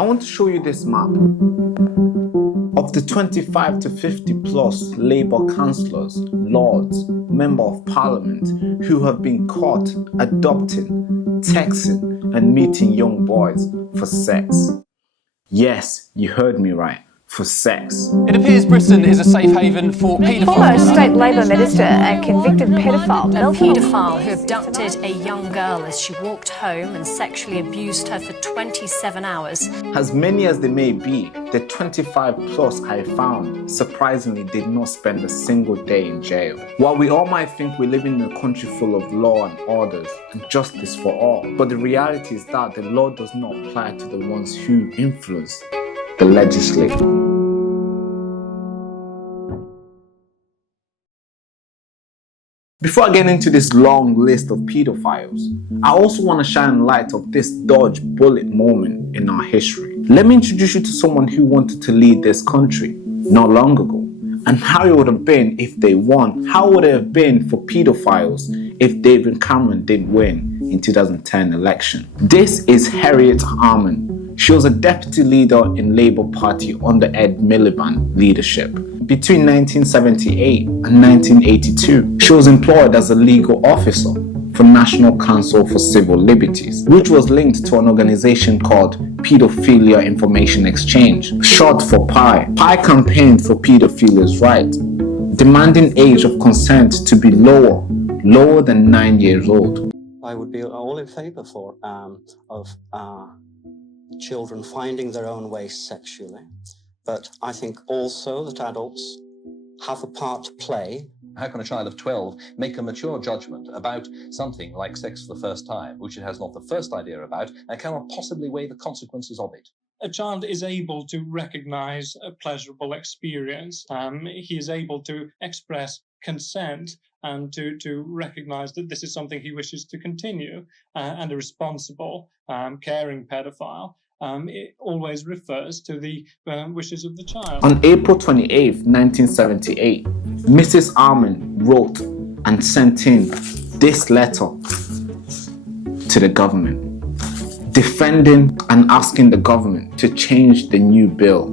I want to show you this map. Of the 25 to 50 plus Labour councillors, lords, Member of Parliament who have been caught adopting, texting and meeting young boys for sex. Yes, you heard me right. For sex. It appears Britain is a safe haven for paedophiles. Former State Labour Minister and convicted paedophile. A paedophile who abducted a young girl as she walked home and sexually abused her for 27 hours. As many as they may be, the 25 plus I found surprisingly did not spend a single day in jail. While we all might think we live in a country full of law and orders and justice for all, but the reality is that the law does not apply to the ones who influence the legislature. Before I get into this long list of pedophiles, I also want to shine light of this dodge bullet moment in our history. Let me introduce you to someone who wanted to lead this country not long ago, and how it would have been if they won. How would it have been for pedophiles if David Cameron did win in 2010 election? This is Harriet Harman. She was a deputy leader in Labour Party under Ed Miliband leadership. Between 1978 and 1982, she was employed as a legal officer for National Council for Civil Liberties, which was linked to an organization called Paedophilia Information Exchange, short for PI. PI campaigned for paedophilia's right, demanding age of consent to be lower than 9 years old. I would be all in favour of children finding their own way sexually, but I think also that adults have a part to play. How can a child of 12 make a mature judgment about something like sex for the first time, which it has not the first idea about, and cannot possibly weigh the consequences of it? A child is able to recognize a pleasurable experience. He is able to express consent and to recognize that this is something he wishes to continue. And a responsible, caring pedophile it always refers to the wishes of the child. On April 28, 1978, Mrs. Harman wrote and sent in this letter to the government, defending and asking the government to change the new bill,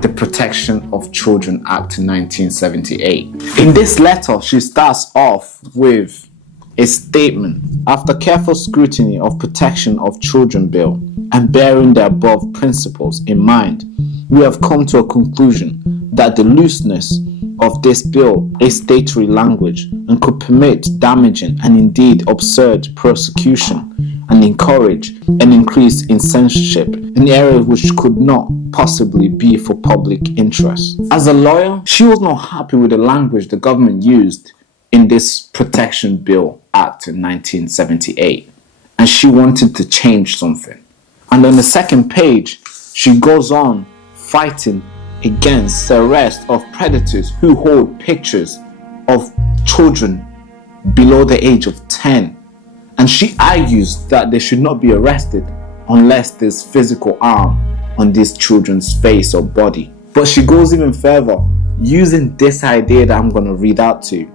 the Protection of Children Act 1978. In this letter, she starts off with a statement. After careful scrutiny of Protection of Children Bill and bearing the above principles in mind, we have come to a conclusion that the looseness of this bill is statutory language and could permit damaging and indeed absurd prosecution and encourage an increase in censorship in areas which could not possibly be for public interest. As a lawyer, she was not happy with the language the government used in this Protection Bill Act in 1978, and she wanted to change something. And on the second page, she goes on fighting against the arrest of predators who hold pictures of children below the age of 10. And she argues that they should not be arrested unless there's physical harm on these children's face or body. But she goes even further, using this idea that I'm going to read out to you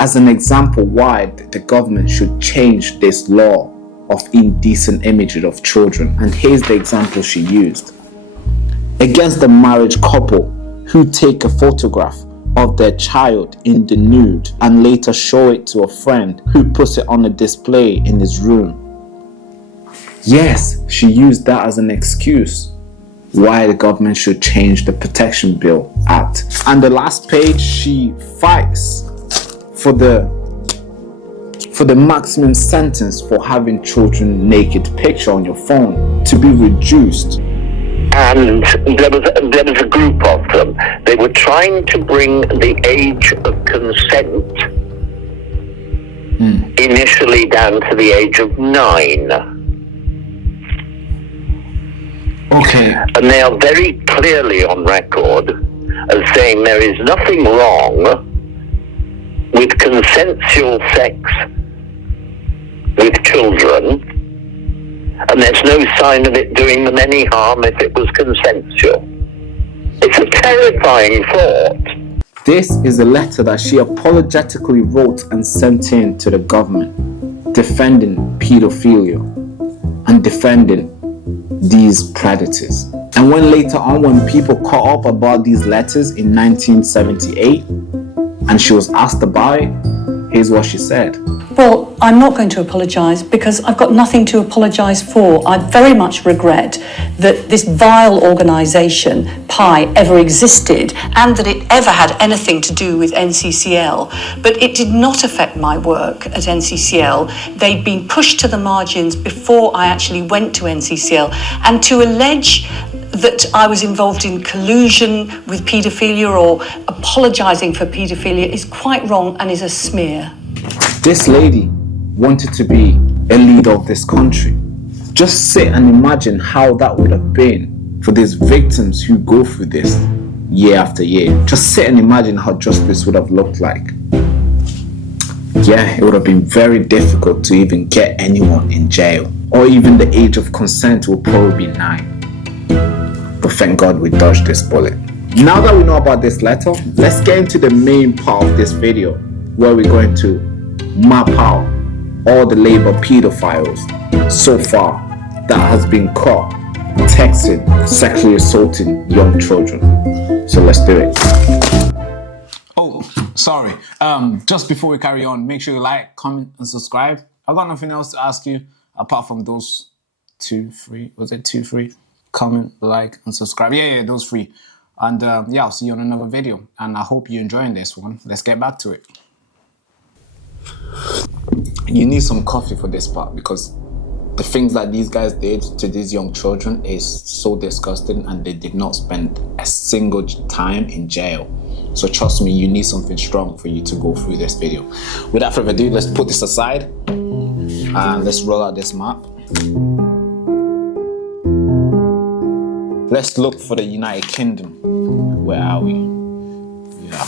as an example why the government should change this law of indecent imagery of children. And here's the example she used. Against the marriage couple who take a photograph of their child in the nude and later show it to a friend who puts it on a display in his room. Yes, she used that as an excuse why the government should change the Protection Bill Act. And the last page, she fights for the maximum sentence for having children naked picture on your phone to be reduced. And there was a group of them. They were trying to bring the age of consent initially down to the age of 9. Okay. And they are very clearly on record as saying there is nothing wrong with consensual sex with children, and there's no sign of it doing them any harm if it was consensual. It's a terrifying thought. This is a letter that she apologetically wrote and sent in to the government, defending pedophilia and defending these predators. And when later on, when people caught up about these letters in 1978, and she was asked about it, here's what she said. Well, I'm not going to apologise because I've got nothing to apologise for. I very much regret that this vile organisation, PI, ever existed and that it ever had anything to do with NCCL. But it did not affect my work at NCCL. They'd been pushed to the margins before I actually went to NCCL. And to allege that I was involved in collusion with paedophilia or apologising for paedophilia is quite wrong and is a smear. This lady wanted to be a leader of this country. Just sit and imagine how that would have been for these victims who go through this year after year. Just sit and imagine how justice would have looked like. Yeah, it would have been very difficult to even get anyone in jail, or even the age of consent will probably be 9. But thank God we dodged this bullet. Now that we know about this letter, let's get into the main part of this video, where we're going to map out all the Labour paedophiles so far that has been caught texting, sexually assaulting young children. So let's do it. Oh, sorry. Just before we carry on, make sure you like, comment, and subscribe. I've got nothing else to ask you apart from those 2, 3. Was it 2, 3? Comment, like, and subscribe. Yeah, those 3. And yeah, I'll see you on another video. And I hope you're enjoying this one. Let's get back to it. You need some coffee for this part, because the things that these guys did to these young children is so disgusting, and they did not spend a single time in jail. So trust me, you need something strong for you to go through this video. Without further ado, let's put this aside and let's roll out this map. Let's look for the United Kingdom. Where are we? Yeah.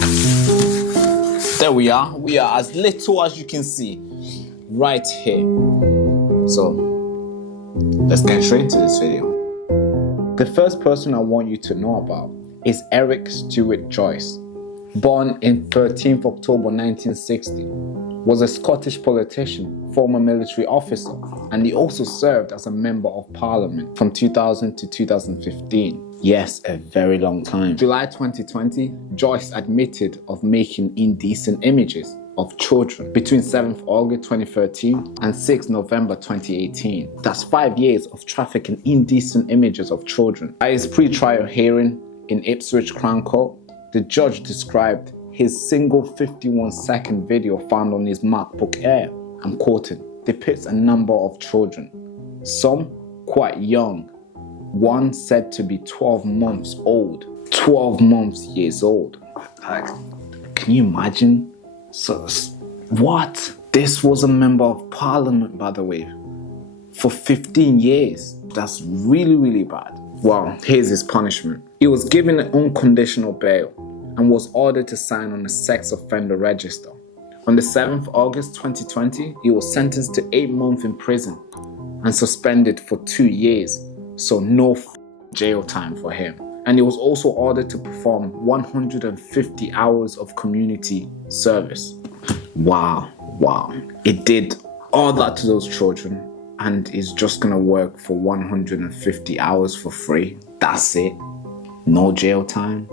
There we are. We are as little as you can see right here. So let's get straight into this video. The first person I want you to know about is Eric Stewart Joyce. Born in 13th October 1960, was a Scottish politician, former military officer, and he also served as a member of parliament from 2000 to 2015. Yes, a very long time. July 2020, Joyce admitted of making indecent images of children between 7th August 2013 and 6th November 2018. That's 5 years of trafficking indecent images of children. At his pre-trial hearing in Ipswich Crown Court, the judge described his single 51-second video found on his MacBook Air, I'm quoting, depicts a number of children, some quite young, one said to be 12 months old. 12 years old. Like, can you imagine? So, what? This was a member of parliament, by the way, for 15 years. That's really, really bad. Well, here's his punishment. He was given an unconditional bail and was ordered to sign on the sex offender register. On the 7th August 2020, he was sentenced to 8 months in prison and suspended for 2 years, so no jail time for him. And he was also ordered to perform 150 hours of community service. Wow. It did all that to those children, and is just gonna work for 150 hours for free. That's it. No jail time.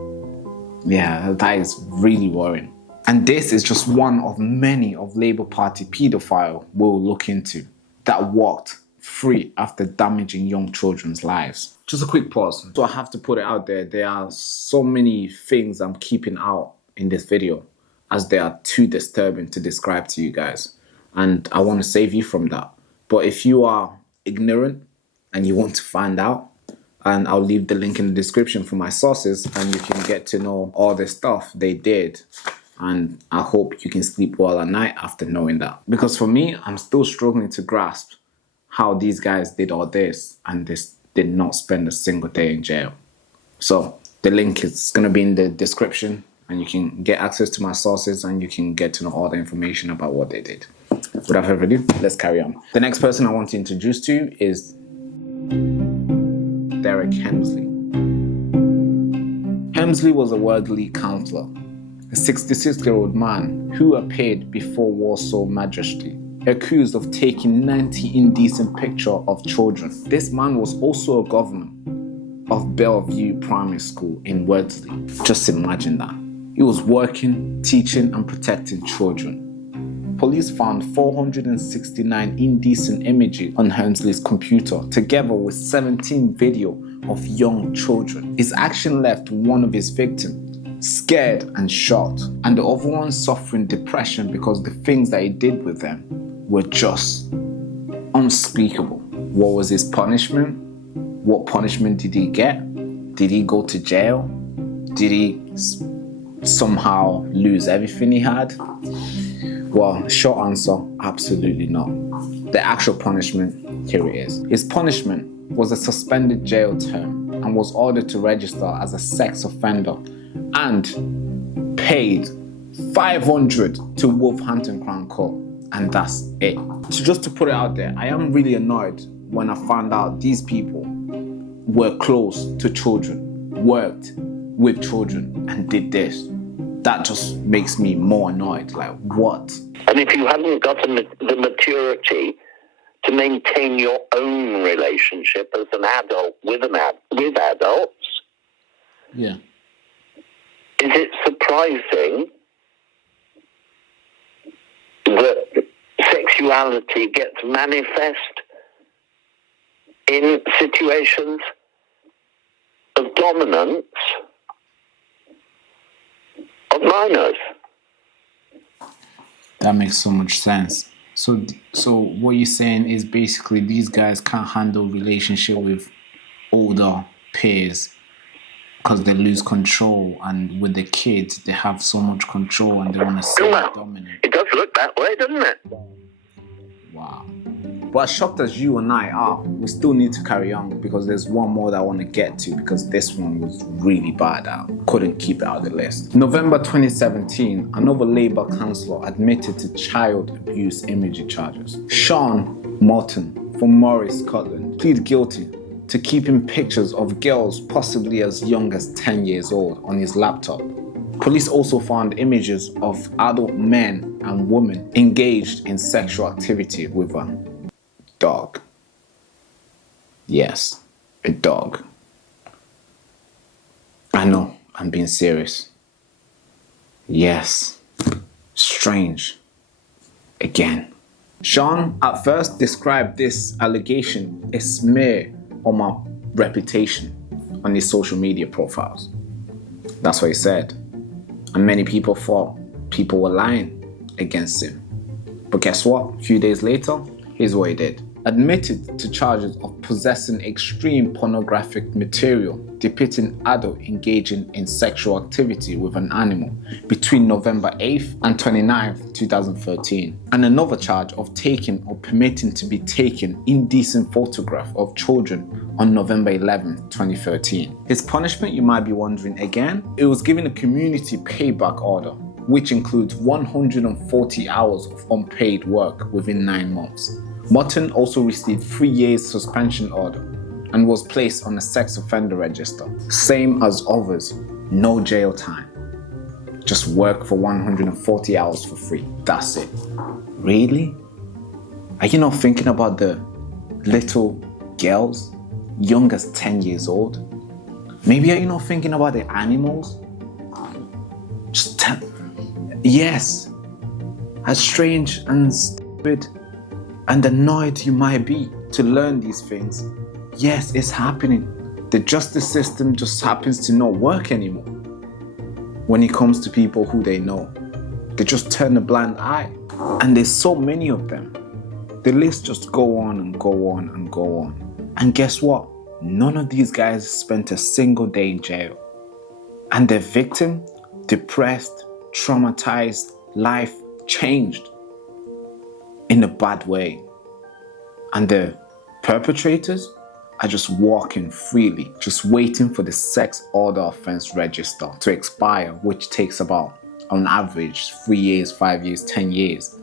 Yeah, that is really worrying. And this is just one of many of Labour Party paedophile we'll look into that walked free after damaging young children's lives. Just a quick pause. So I have to put it out there. There are so many things I'm keeping out in this video, as they are too disturbing to describe to you guys. And I want to save you from that. But if you are ignorant and you want to find out, and I'll leave the link in the description for my sources, and you can get to know all the stuff they did. And I hope you can sleep well at night after knowing that. Because for me, I'm still struggling to grasp how these guys did all this and this did not spend a single day in jail. So the link is going to be in the description, and you can get access to my sources and you can get to know all the information about what they did. Without further ado, let's carry on. The next person I want to introduce to you is Derek Hemsley. Hemsley was a worldly counsellor, a 66-year-old man who appeared before Warsaw Magistracy accused of taking 90 indecent pictures of children. This man was also a governor of Bellevue Primary School in Wordsley. Just imagine that. He was working, teaching and protecting children. Police found 469 indecent images on Hemsley's computer, together with 17 video of young children. His action left one of his victims scared and shocked, and the other one suffering depression because the things that he did with them were just unspeakable. What was his punishment? What punishment did he get? Did he go to jail? Did he somehow lose everything he had? Well, short answer, absolutely not. The actual punishment, here it is. His punishment was a suspended jail term and was ordered to register as a sex offender and paid $500 to Wolverhampton Crown Court, and that's it. So just to put it out there, I am really annoyed when I found out these people were close to children, worked with children and did this. That just makes me more annoyed. Like, what? And if you haven't got the maturity to maintain your own relationship as an adult with adults, yeah, is it surprising that sexuality gets manifest in situations of dominance of minors? That makes so much sense. So what you're saying is basically these guys can't handle relationship with older peers because they lose control, and with the kids they have so much control and they want to stay dominant. It does look that way, doesn't it? Wow. But as shocked as you and I are, we still need to carry on because there's one more that I want to get to, because this one was really bad. I couldn't keep it out of the list. November 2017, another Labour councillor admitted to child abuse imagery charges. Sean Morton from Moray, Scotland, pleaded guilty to keeping pictures of girls possibly as young as 10 years old on his laptop. Police also found images of adult men and women engaged in sexual activity with a dog. Yes, a dog. I know, I'm being serious. Yes, strange. Again. Sean at first described this allegation a smear on my reputation on his social media profiles. That's what he said. And many people thought people were lying against him. But guess what? A few days later, here's what he did. Admitted to charges of possessing extreme pornographic material depicting adult engaging in sexual activity with an animal between November 8th and 29th, 2013. And another charge of taking or permitting to be taken indecent photograph of children on November 11th, 2013. His punishment, you might be wondering again, it was given a community payback order, which includes 140 hours of unpaid work within 9 months. Morton also received 3 years suspension order and was placed on a sex offender register. Same as others, no jail time. Just work for 140 hours for free. That's it. Really? Are you not thinking about the little girls, young as 10 years old? Maybe are you not thinking about the animals? Yes, as strange and stupid and annoyed you might be to learn these things, yes, it's happening. The justice system just happens to not work anymore. When it comes to people who they know, they just turn a blind eye. And there's so many of them. The list just go on and go on and go on. And guess what? None of these guys spent a single day in jail. And the victim, depressed, traumatized, life changed in a bad way. And the perpetrators are just walking freely, just waiting for the sex order offense register to expire, which takes about, on average, 3 years, 5 years, 10 years.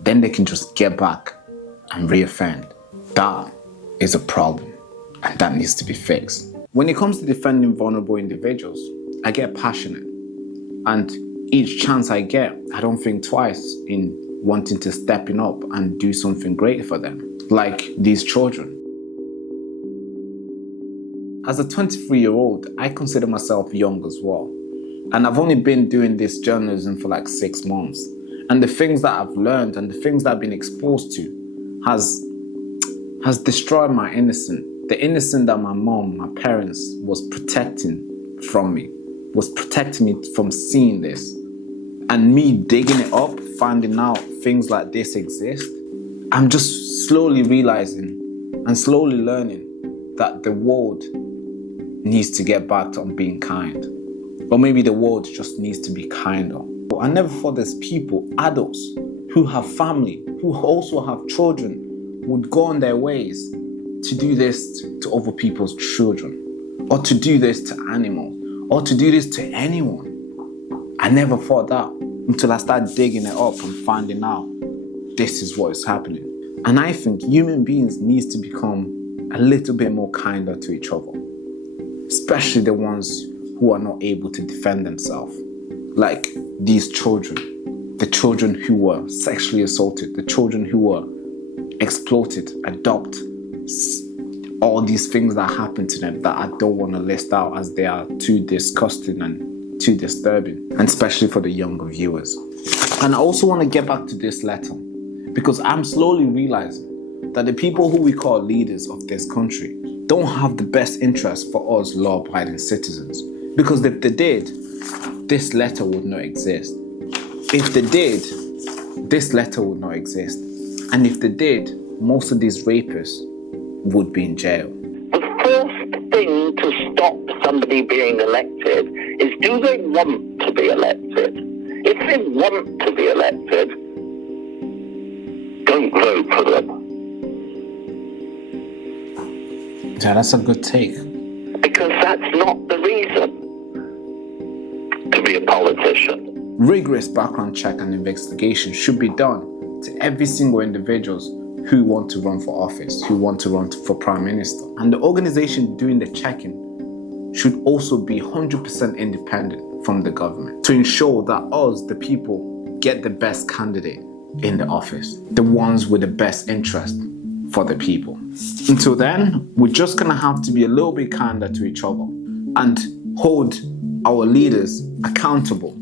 Then they can just get back and reoffend. That is a problem, and that needs to be fixed. When it comes to defending vulnerable individuals, I get passionate. And each chance I get, I don't think twice in wanting to stepping up and do something great for them, like these children. As a 23-year-old, I consider myself young as well. And I've only been doing this journalism for like 6 months. And the things that I've learned and the things that I've been exposed to has destroyed my innocence. The innocence that my mom, my parents was protecting from me, was protecting me from seeing this. And me digging it up, finding out things like this exist, I'm just slowly realizing and slowly learning that the world needs to get back on being kind. Or maybe the world just needs to be kinder. But I never thought there's people, adults, who have family, who also have children, would go on their ways to do this to other people's children, or to do this to animals, or to do this to anyone. I never thought that until I started digging it up and finding out this is what is happening. And I think human beings need to become a little bit more kinder to each other, especially the ones who are not able to defend themselves, like these children, the children who were sexually assaulted, the children who were exploited, adopted, all these things that happen to them that I don't want to list out as they are too disgusting and too disturbing, and especially for the younger viewers. And I also want to get back to this letter because I'm slowly realizing that the people who we call leaders of this country don't have the best interest for us law-abiding citizens. Because if they did, this letter would not exist. If they did, this letter would not exist. And if they did, most of these rapists would be in jail. The first thing to stop somebody being elected is, do they want to be elected? If they want to be elected, don't vote for them. Yeah, that's a good take. Because that's not the reason to be a politician. Rigorous background check and investigation should be done to every single individual who want to run for office, who want to run for Prime Minister. And the organization doing the checking should also be 100% independent from the government to ensure that us, the people, get the best candidate in the office, the ones with the best interest for the people. Until then, we're just gonna have to be a little bit kinder to each other and hold our leaders accountable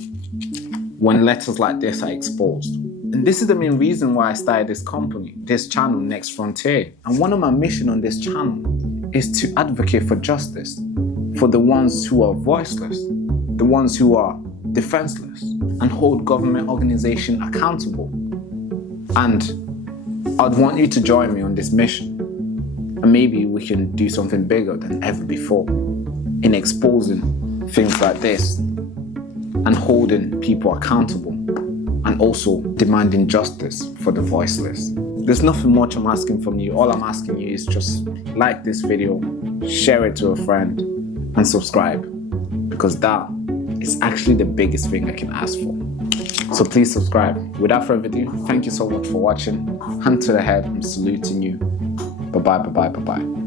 when letters like this are exposed. And this is the main reason why I started this company, this channel, Next Frontier. And one of my missions on this channel is to advocate for justice for the ones who are voiceless, the ones who are defenseless, and hold government organizations accountable. And I'd want you to join me on this mission. And maybe we can do something bigger than ever before in exposing things like this and holding people accountable, and also demanding justice for the voiceless. There's nothing much I'm asking from you. All I'm asking you is just like this video, share it to a friend, and subscribe, because that is actually the biggest thing I can ask for. So please subscribe. Without further ado, thank you so much for watching. Hand to the head, I'm saluting you. Bye-bye, bye-bye, bye-bye.